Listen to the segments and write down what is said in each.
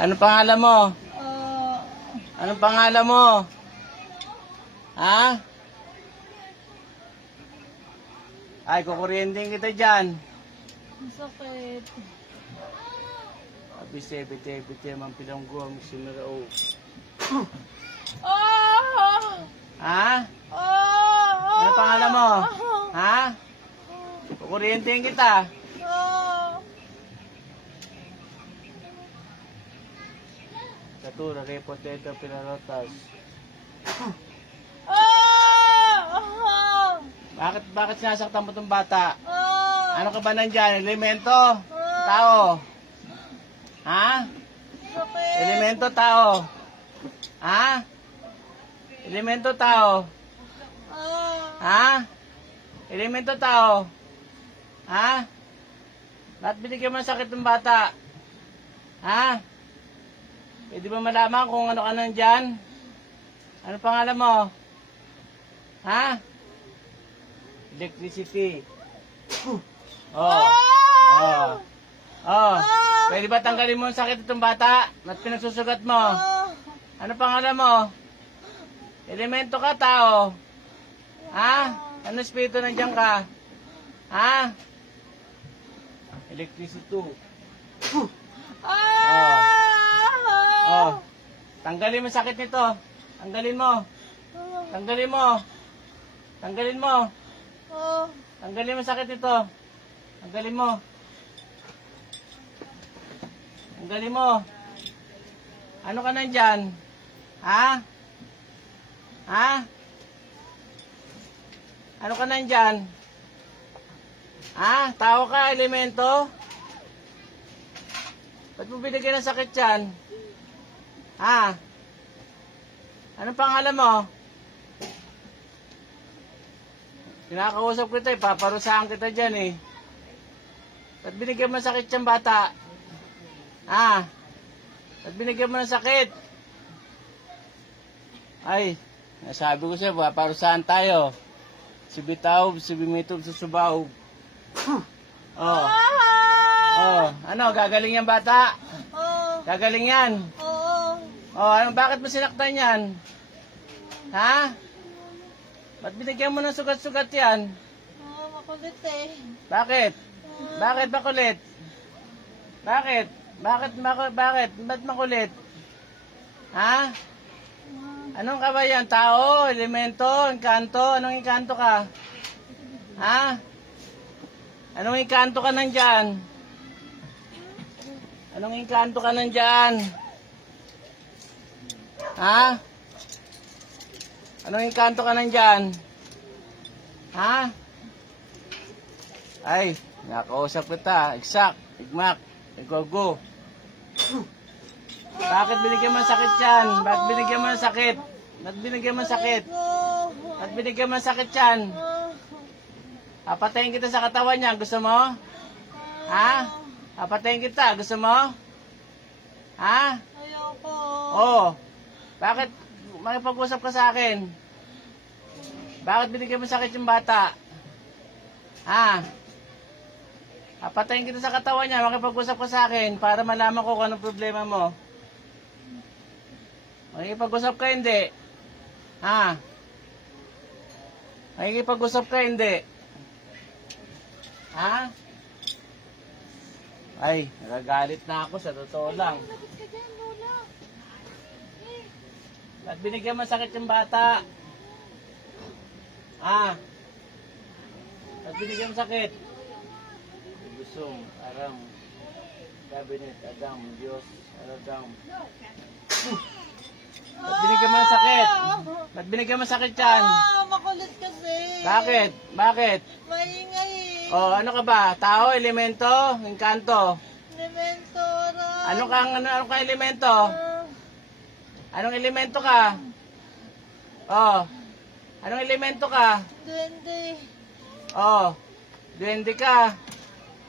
Ano pangalan mo? Ah, Anong pangalan mo? Ha? Ay, kukuryending kita dyan. ang sakit. Abis, bite, mampilanggo, sinarao. Ah! Ha? Ah! Ano pangalan mo? Ha? Kukuryending kita. Ah! Satura, kay potato, pilarotas. Ah! Bakit sinasaktan mo itong bata? Ah! Ano ka ba nandyan? Elemento? Tao? Ha? Sakit. Elemento tao? Ha? Elemento tao? Ah! Ha? Elemento tao? Ha? Ba't binigyan mo ng sakit ng bata? Ha? Pwede ba malaman kung ano ka nandyan? Ano pangalan mo? Ha? Electricity. Oh. Oh. Oh. Pwede ba tanggalin mo ang sakit itong bata? Ba't pinagsusugat mo? Ah! Ano pangalan mo? Elemento ka, tao? Ha? Ano espiritu nandiyan ka? Ha? Electricity. Ah! Oh. Tanggalin mo sakit nito. Tanggalin mo. Tanggalin mo. Tanggalin mo. Ah! Tanggalin mo sakit nito. Tanggalin mo. Tanggalin mo. Ano ka nandyan? Ha? Ha? Ano ka nandyan? Ha? Tao ka, elemento? Ba't mo binigyan ng sakit yan? Ha? Anong pangalan mo? Kinakausap kita eh, paparusahan kita dyan eh. Ba't binigyan mo ng sakit yung bata? Ha? Ba't binigyan mo ng sakit? Ay, nasabi ko sa'yo, paparusahan tayo. Si Bitaw, si Bimitog, si Subaw. Oh. Oh, ano, gagaling yan bata? Ah! Gagaling yan. Oo! Oh, ano, bakit mo sinaktan yan? Ha? Ba't binigyan mo ng sugat-sugat yan? Ah, makulit eh. Bakit? Bakit makulit? Bakit? Bakit? Ba't makulit? Ha? Anong ka ba yan? Tao? Elemento? Engkanto? Anong engkanto ka? Ha? Anong engkanto ka nandyan? Anong engkanto ka nandyan? Ha? Anong engkanto ka nandyan? Ha? Ay, nakausap kita. Exact. Igmak. Igogo. Bakit binigyan mo ng sakit yan? Bakit binigyan mo ng sakit? Bakit binigyan mo ng sakit? Bakit binigyan mo ng sakit yan? Papatayin kita sa katawan niya. Gusto mo? Ha? Papatayin kita. Gusto mo? Ha? Ayoko. Oo. Bakit makipag-usap ka sa akin? Bakit binigyan mo ng sakit yung bata? Ha? Papatayin kita sa katawan niya. Makipag-usap ka sa akin para malaman ko kung anong problema mo. Makikipag-usap ka hindi? Ha? Makikipag-usap ka hindi? Ha? Ay, nagagalit na ako sa totoo lang. Lapit ka dyan, Lola. Ba't binigyan mo sakit yung bata? Ha? Ba't binigyan mo sakit? Busong, aram, cabinet, adam, Diyos, aradam. Ba't binigyan mo ng sakit? Ba't binigyan mo sakit yan? Ah, makulit kasi. Bakit? Bakit? Maingay eh. Oh, ano ka ba? Tao, elemento, engkanto. Elemento, ara. Ano ka elemento? Ah, Anong elemento ka? Oh. Anong elemento ka? duwende. Oh. Duwende ka.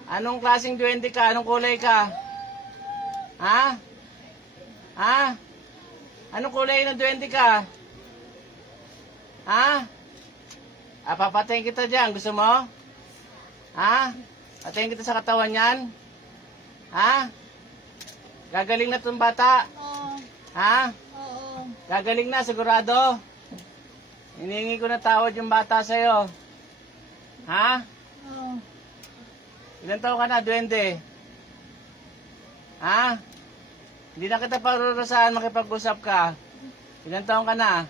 Anong klaseng duwende ka? Anong kulay ka? Ha? Ha? Anong kulay ng duwende ka? Ha? Papatayin kita dyan. Gusto mo? Ha? Patayin kita sa katawan yan? Ha? Gagaling na itong bata. Oo. Ha? Oo. Gagaling na, sigurado. Hinihingi ko na tawad yung bata sa'yo. Ha? Oo. Ilan taon ka na, duwende? Ha? Hindi na kita parurusahan makipag-usap ka. Ilan taon ka na?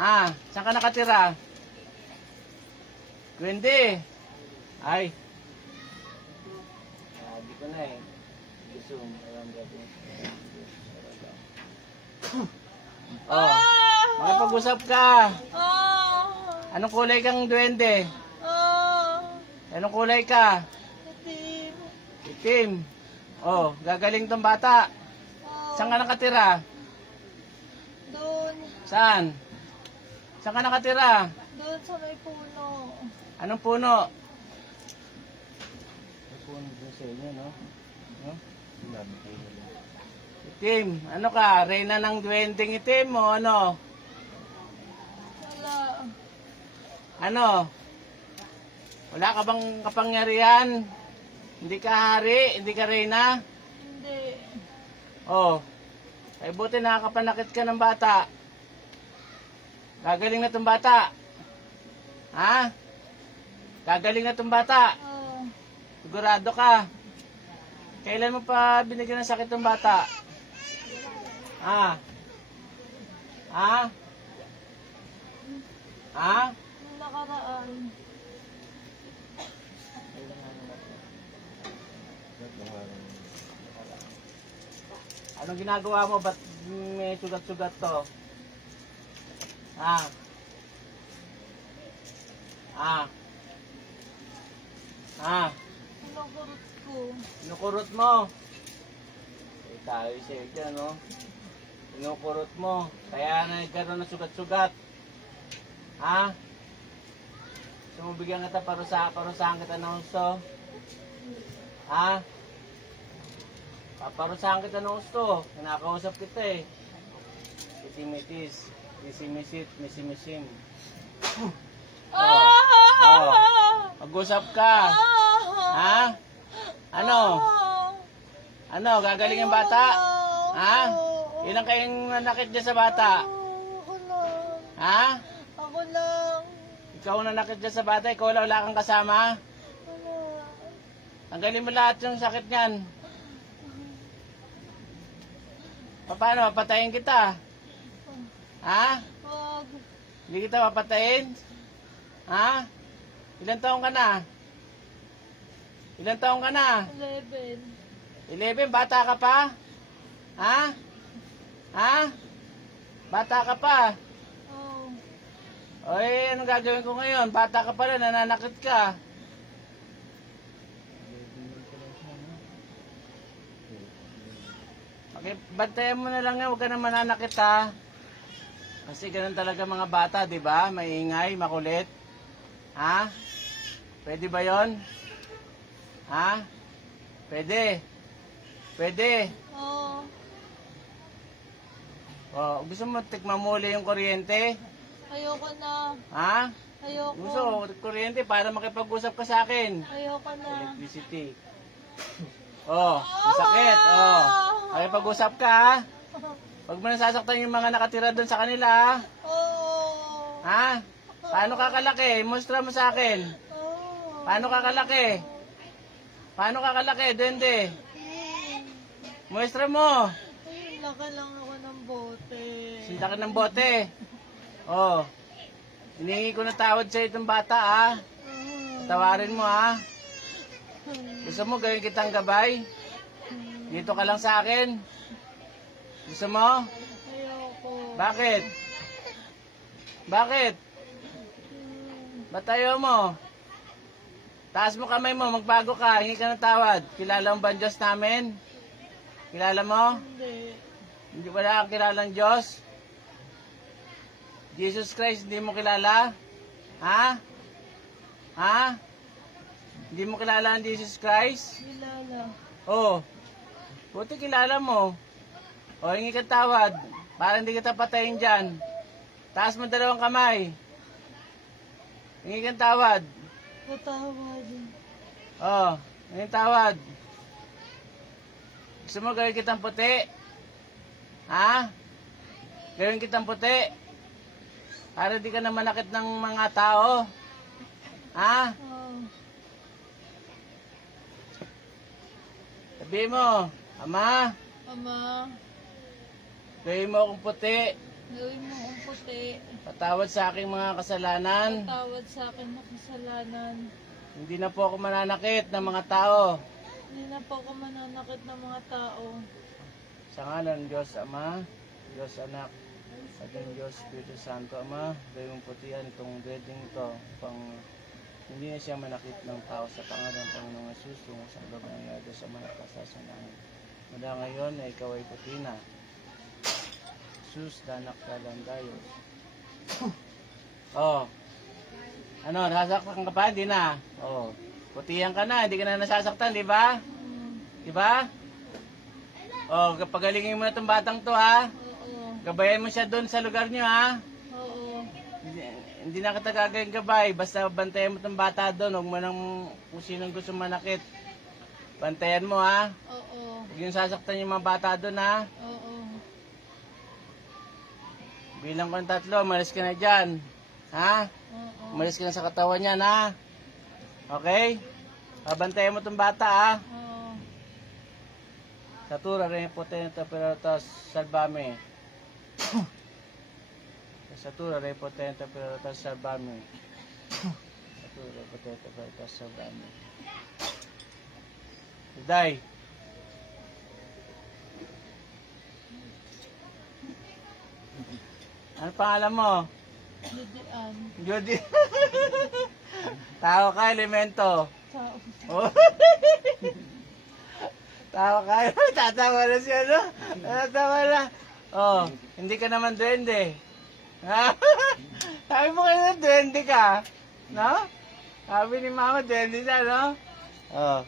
Ha? Saan ka nakatira? Duwende. Ay. Di ko na eh. Zoom. Oh, makipag-usap ka. Oo. Anong kulay kang duwende? Oo. Anong kulay ka? Itim. Itim. Oh, gagaling tong bata. Oo. Saan ka nakatira? Doon. Saan? Saan ka nakatira? Doon sa may puno. Anong puno? May puno doon sa inyo, no? No? Itim. Ano ka? Reyna ng duwendeng itim o ano? Wala. Ano? Wala ka bang kapangyarihan? Hindi ka hari? Hindi ka reyna? Hindi. Oh. Ay buti nakakapanakit ka ng bata. Gagaling na tong bata. Ha? Gagaling na tong bata. Oo. Sigurado ka. Kailan mo pa binigyan ng sakit ng bata? Ha? Ha? Ha? Nung nakaraan. Anong ginagawa mo? Ba't may sugat-sugat to? Ha? Ha? Ha? Pinakurot ko. Inukurot mo. Eh, tayo siya dyan, no? Inukurot mo. Kaya nagkaroon ng sugat-sugat. Ha? Gusto mo bigyan kita parusahan kita ng gusto? Ha? Paparusahan kita ng gusto. Kinakausap kita eh. Itimitis. Isimisit. Misimisim. Oh. Mag-usap ka. Ha? Ano? Ano? Gagaling ang bata? Ha? Ilang kayong nanakit dyan sa bata? Ako lang. Ha? Ako lang. Ikaw ang nanakit dyan sa bata? Ikaw wala kang kasama? Wala. Tanggalin mo lahat yung sakit niyan. Paano? Papatayin kita? Ha? Wag. Hindi kita papatayin? Ha? Ilan taong ka na? Ilan taong ka na? 11. 11? Bata ka pa? Ha? Ha? Bata ka pa? Oh. Oy, anong gagawin ko ngayon? Bata ka pa rin, nananakit ka. Okay, bantayan mo na lang yan, huwag ka na mananakit ha. Kasi ganun talaga mga bata, di ba? Maingay, makulit. Ha? Pwede ba yon? Ha? Pwede. Pwede. Oh. Oh, gusto mo tikman mo uli yung kuryente? Ayoko na. Ha? Ayoko. Gusto, kuryente para makipag-usap ka sa akin. Ayoko na. Electricity. Oh, masakit. Oh. Makipag-usap ka ha? Huwag mo na sasaktan yung mga nakatira doon sa kanila ha? Oh. Ha? Paano kakalaki? Mustra mo sa akin. Oh. Paano kakalaki? Paano kakalaki, Duwende? Muestra mo. Laki lang ako ng bote. Sinta ka ng bote. Oh. Hinihingi ko na tawad sa itong bata ha. Tawarin mo ha. Gusto mo gawin kitang gabay? Dito ka lang sa akin. Gusto mo? Ayoko. Bakit? Bakit? Ba't ayaw mo? Taas mo kamay mo, magbago ka, hingi ka ng tawad. Kilala mo ba ang Diyos namin? Kilala mo? Hindi. Hindi wala kang kilalang Diyos? Jesus Christ, hindi mo kilala? Ha? Ha? Hindi mo kilala ang Jesus Christ? Kilala. Oo. Buti kilala mo. O, hingi ka tawad. Para hindi kita patayin dyan. Taas mo dalawang kamay. Hingi ka tawad. Patawad. O, hingi tawad. Gusto mo gawin kitang puti? Ha? Gawin kitang puti? Para di ka na manakit ng mga tao? Ha? Oh. Sabihin mo, Ama, Ama, gawin mo akong puti. gawin mo akong puti. Patawad sa aking mga kasalanan. Tawad sa akin na kasalanan. Hindi na po ako mananakit ng mga tao. Hindi na po ako mananakit ng mga tao. Sa ngalan ng Diyos Ama, Diyos Anak, at ng Diyos Espiritu Santo, Ama, gawin mong putihan itong wedding ito pang hindi na siya manakit ng tao sa pangalan ng Panginoong Jesus, tungo sa loob ng Diyos sa mga kasasanayan. Mula ngayon ay ikaw ay puti na. Jesus, danak dalang Diyos. Oh. Ano, nasasaktan ka pa? Hindi na. Oh. Putihan ka na, hindi ka na nasasaktan, di ba? Di ba? Oh, pagalingin mo na itong batang to, ha? Oo. Gabayan mo siya doon sa lugar niyo, ha? Oo. Hindi na kita gagawin gabay. Basta bantayan mo itong bata doon. Huwag mo nang kung sinong gusto manakit. Bantayan mo, ha? Oo. Huwag yung sasaktan yung mga bata doon, ha? Oo. Bilang ko ng 3, malis ka na dyan. Ha? Oo. Umalis ka na sa katawan niyan, ha? Okay? Bantayan mo itong bata, ha? Oo. Satura rin potente pero tas salvame. Satura rin potente pero tas salvame. Satura rin potente pero tas salvame. Day. Ano pangalan mo? Didian. Judy. Tao ka, elemento. Tao. Oh. Tawa ka, tatawa na siya, no? Tatawa na. Oh, hindi ka naman duwende. Ha? Sabi mo kayo na duwende ka. No? Sabi ni mama, duwende siya, no? Oh.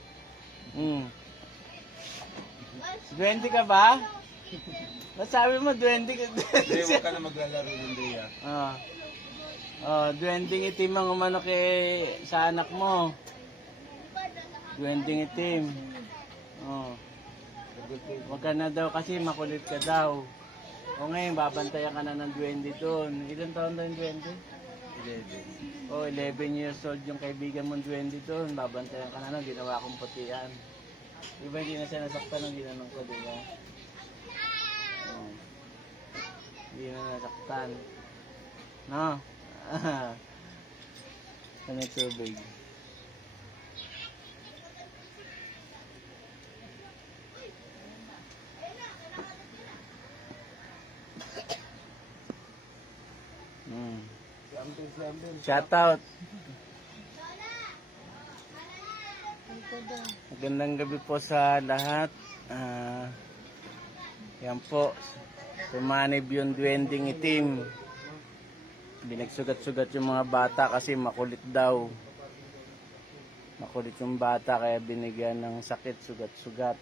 Duwende ka ba? Ba't sabi mo, duwende ka? Hindi, huwag ka na maglalaro ng Dea. Oh. Oh, duwending itim ang umano sa anak mo. Duwending itim. Oh. Huwag ka na daw kasi makulit ka daw. O ngayon, babantayan ka na ng duwende doon. Ilan taon daw yung duwende? 11. Oh, 11 years old yung kaibigan mong duwende doon. Babantayan ka na ng ginawa kong putian. Iba hindi na siya nasaktan ng ginanong ko, di ba? Oh. Hindi na nasaktan. No? Ano tubig? Shout out. Magandang gabi po sa lahat. Yan po. Tumanib yung duwending itim. Binagsugat-sugat yung mga bata kasi makulit daw. Makulit yung bata kaya binigyan ng sakit, sugat-sugat.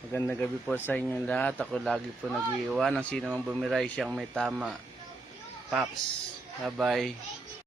Magandang gabi po sa inyo lahat. Ako lagi po nag-iiwan. Ang sino mang bumiray siyang may tama. Paps. Bye-bye.